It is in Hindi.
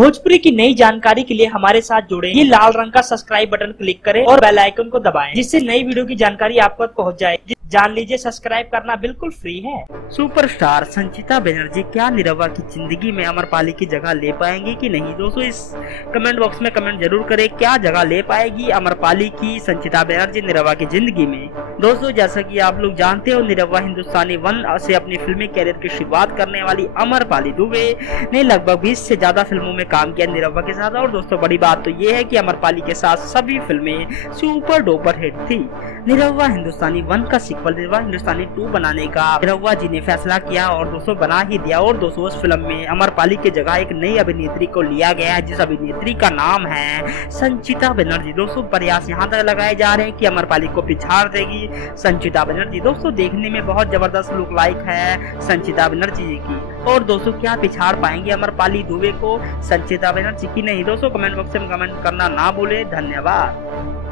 भोजपुरी की नई जानकारी के लिए हमारे साथ जुड़े ये लाल रंग का सब्सक्राइब बटन क्लिक करें और बेल आइकन को दबाएं, जिससे नई वीडियो की जानकारी आप तक पहुंच जाए। जान लीजिए, सब्सक्राइब करना बिल्कुल फ्री है। सुपरस्टार संचिता बनर्जी क्या निरहुआ की जिंदगी में अमरपाली की जगह ले पाएंगी कि नहीं? दोस्तों इस कमेंट बॉक्स में कमेंट जरूर करें, क्या जगह ले पाएगी अमरपाली की संचिता बनर्जी निरहुआ की जिंदगी में। दोस्तों जैसा कि आप लोग जानते हो, निरहुआ हिंदुस्तानी 1 से अपनी फिल्मी कैरियर की शुरुआत करने वाली अमरपाली दुबे ने लगभग 20 से ज्यादा फिल्मों में काम किया निरहुआ के साथ। और दोस्तों बड़ी बात तो ये है कि अमरपाली के साथ सभी फिल्में सुपर डुपर हिट थी। निरहुआ हिंदुस्तानी 1 का सीक्वल निरहुआ हिंदुस्तानी 2 बनाने का निरहुआ जी ने फैसला किया और दोस्तों बना ही दिया। और दोस्तों उस फिल्म में अमरपाली की जगह एक नई अभिनेत्री को लिया गया है, जिस अभिनेत्री का नाम है संचिता बनर्जी। दोस्तों प्रयास यहाँ तक लगाए जा रहे हैं कि अमरपाली को पिछाड़ देगी संचिता बनर्जी। दोस्तों देखने में बहुत जबरदस्त लुक लाइक है संचिता बनर्जी जी की। और दोस्तों क्या पिछाड़ पाएंगे अमरपाली दुबे को संचिता बनर्जी की नहीं? दोस्तों कमेंट बॉक्स में कमेंट करना ना भूले। धन्यवाद।